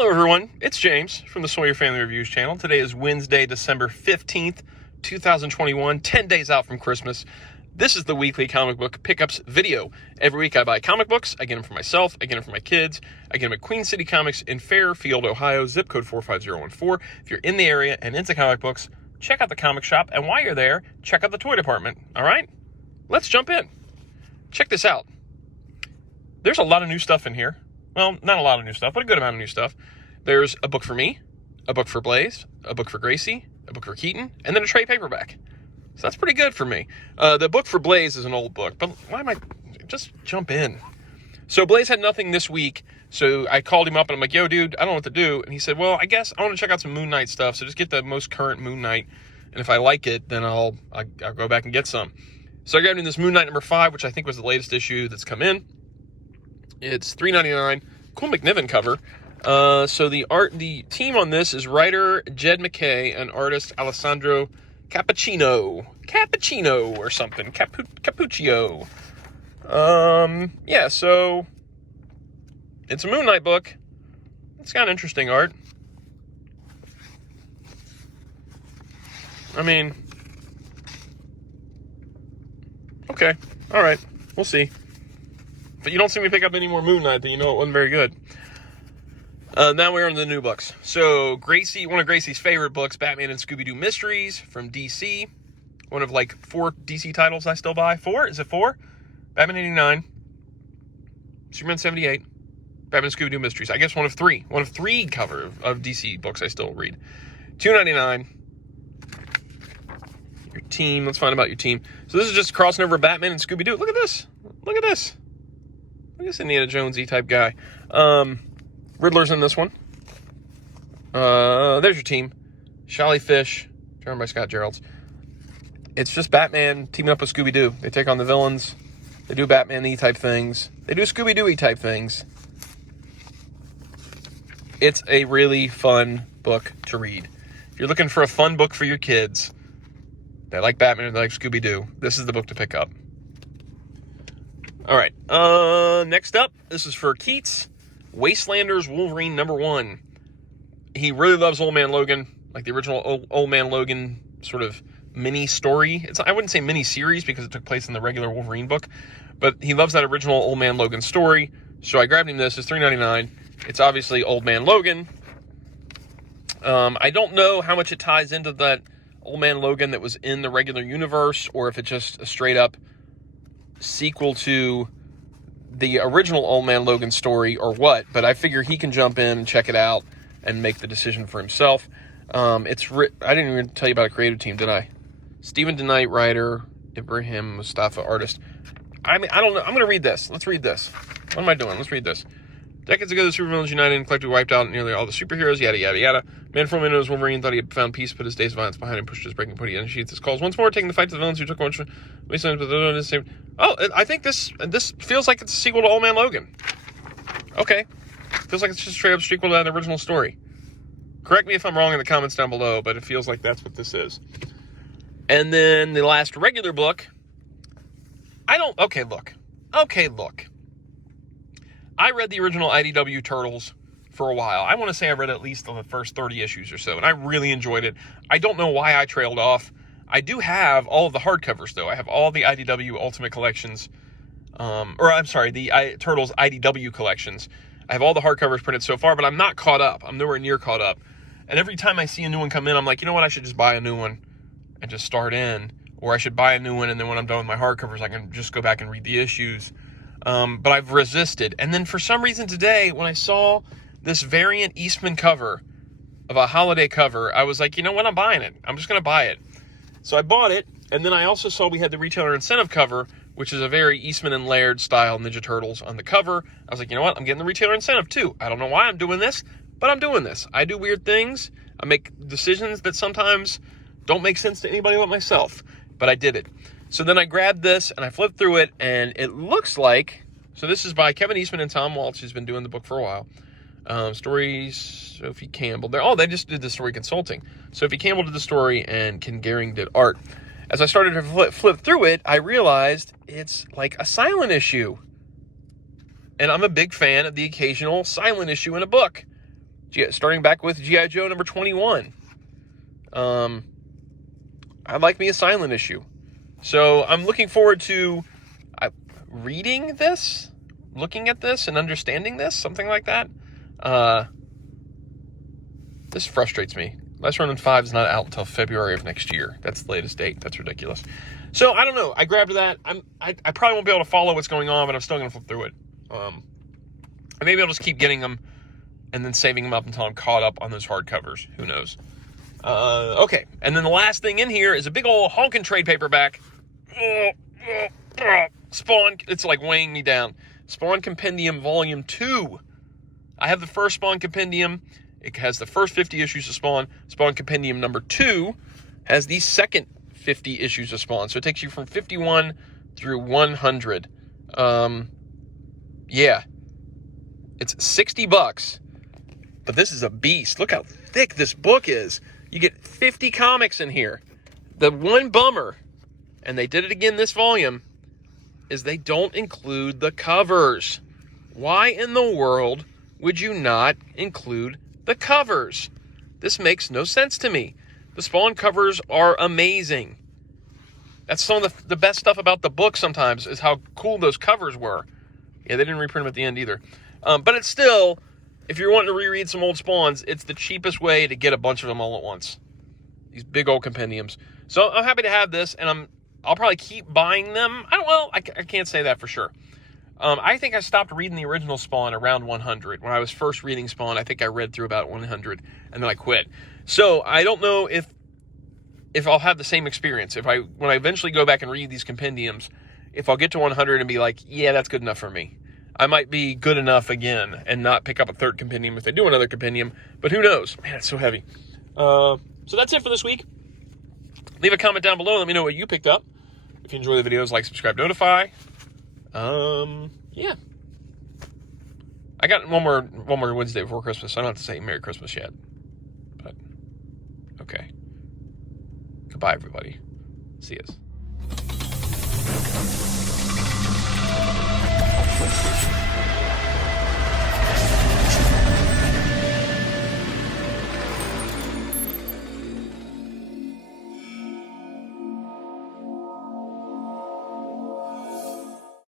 Hello everyone, it's James from the Sawyer Family Reviews channel. Today is Wednesday, December 15th, 2021, 10 days out from Christmas. This is the weekly comic book pickups video. Every week I buy comic books, I get them for myself, I get them for my kids, I get them at Queen City Comics in Fairfield, Ohio, zip code 45014. If you're in the area and into comic books, check out the comic shop, and while you're there, check out the toy department, all right? Let's jump in. Check this out. There's a lot of new stuff in here. Well, not a lot of new stuff, but a good amount of new stuff. There's a book for me, a book for Blaze, a book for Gracie, a book for Keaton, and then a trade paperback. So that's pretty good for me. The book for Blaze is an old book, but why am I... Just jump in. So Blaze had nothing this week, so I called him up and I'm like, yo, dude, I don't know what to do. And he said, well, I guess I want to check out some Moon Knight stuff, so just get the most current Moon Knight, and if I like it, then I'll go back and get some. So I grabbed in this Moon Knight number 5, which I think was the latest issue that's come in. It's $3.99. Cool McNiven cover. So the team on this is writer Jed McKay and artist Alessandro Cappuccino or something. Cappuccio. Yeah, so it's a Moon Knight book. It's got interesting art. I mean, okay, all right, we'll see. But you don't see me pick up any more Moon Knight, then you know it wasn't very good. Now we're on the new books. So Gracie, one of Gracie's favorite books, Batman and Scooby Mysteries from DC. One of like 4 DC titles I still buy. 4? Is it 4? Batman 89. Superman 78. Batman and Scooby Mysteries. I guess one of 3. One of 3 cover of DC books I still read. $2.99. Your team. Let's find out about your team. So this is just crossing over Batman and Scooby-Doo. Look at this. Look at this. Look at this Indiana Jonesy type guy. Riddler's in this one. There's your team. Sholly Fish, drawn by Scott Geralds. It's just Batman teaming up with Scooby-Doo. They take on the villains. They do Batman-y type things. They do Scooby-Doo-y type things. It's a really fun book to read. If you're looking for a fun book for your kids, they like Batman and they like Scooby-Doo, this is the book to pick up. All right, next up, this is for Keats. Wastelanders Wolverine number 1. He really loves Old Man Logan, like the original Old Man Logan sort of mini story. I wouldn't say mini series because it took place in the regular Wolverine book, but he loves that original Old Man Logan story. So I grabbed him this. It's $3.99. It's obviously Old Man Logan. I don't know how much it ties into that Old Man Logan that was in the regular universe, or if it's just a straight up sequel to the original Old Man Logan story or what, but I figure he can jump in and check it out and make the decision for himself. I didn't even tell you about a creative team, did I? Stephen DeKnight, writer, Ibrahim Mustafa, artist. I mean, I don't know. I'm going to read this. Let's read this. What am I doing? Let's read this. Decades ago, the supervillains united and collectively wiped out nearly all the superheroes, yada, yada, yada. Man formerly known as Wolverine thought he had found peace, put his days of violence behind him, pushed his breaking point, and sheathed his calls. Once more, taking the fight to the villains who took one wasteland, but the same. Oh, I think this feels like it's a sequel to Old Man Logan. Okay. Feels like it's just a straight up sequel to that original story. Correct me if I'm wrong in the comments down below, but it feels like that's what this is. And then the last regular book. Okay, look. I read the original IDW Turtles for a while. I want to say I read at least the first 30 issues or so, and I really enjoyed it. I don't know why I trailed off. I do have all of the hardcovers, though. I have all the IDW Ultimate Collections, the Turtles IDW collections. I have all the hardcovers printed so far, but I'm not caught up. I'm nowhere near caught up. And every time I see a new one come in, I'm like, you know what? I should just buy a new one and just start in. Or I should buy a new one, and then when I'm done with my hardcovers, I can just go back and read the issues. But I've resisted. And then for some reason today, when I saw this variant Eastman cover of a holiday cover, I was like, you know what? I'm buying it. I'm just going to buy it. So I bought it. And then I also saw we had the retailer incentive cover, which is a very Eastman and Laird style Ninja Turtles on the cover. I was like, you know what? I'm getting the retailer incentive too. I don't know why I'm doing this, but I'm doing this. I do weird things. I make decisions that sometimes don't make sense to anybody but myself, but I did it. So then I grabbed this and I flipped through it, and it looks like, so this is by Kevin Eastman and Tom Waltz, who's been doing the book for a while. Stories, Sophie Campbell. They just did the story consulting. Sophie Campbell did the story and Ken Gehring did art. As I started to flip through it, I realized it's like a silent issue. And I'm a big fan of the occasional silent issue in a book. Starting back with G.I. Joe number 21. I'd like me a silent issue. So I'm looking forward to reading this, looking at this, and understanding this, something like that. This frustrates me. Last Ronin 5 is not out until February of next year. That's the latest date. That's ridiculous. So I don't know. I grabbed that. I probably won't be able to follow what's going on, but I'm still going to flip through it. And maybe I'll just keep getting them and then saving them up until I'm caught up on those hardcovers. Who knows? Okay. And then the last thing in here is a big old honkin' trade paperback. Spawn. It's like weighing me down. Spawn Compendium Volume 2. I have the first Spawn Compendium. It has the first 50 issues of Spawn. Spawn Compendium number 2 has the second 50 issues of Spawn. So it takes you from 51 through 100. Yeah. It's $60, but this is a beast. Look how thick this book is. You get 50 comics in here. The one bummer, and they did it again this volume, is they don't include the covers. Why in the world would you not include the covers? This makes no sense to me. The Spawn covers are amazing. That's some of the best stuff about the book sometimes, is how cool those covers were. Yeah, they didn't reprint them at the end either. But it's still, if you're wanting to reread some old Spawns, it's the cheapest way to get a bunch of them all at once. These big old compendiums. So I'm happy to have this, and I'll probably keep buying them. I can't say that for sure. I think I stopped reading the original Spawn around 100. When I was first reading Spawn, I think I read through about 100, and then I quit. So I don't know if I'll have the same experience. When I eventually go back and read these compendiums, if I'll get to 100 and be like, yeah, that's good enough for me. I might be good enough again and not pick up a third compendium if they do another compendium, but who knows? Man, it's so heavy. So that's it for this week. Leave a comment down below. Let me know what you picked up. If you enjoy the videos, like, subscribe, notify. Yeah. I got one more Wednesday before Christmas. So I don't have to say Merry Christmas yet. But, okay. Goodbye, everybody. See yous.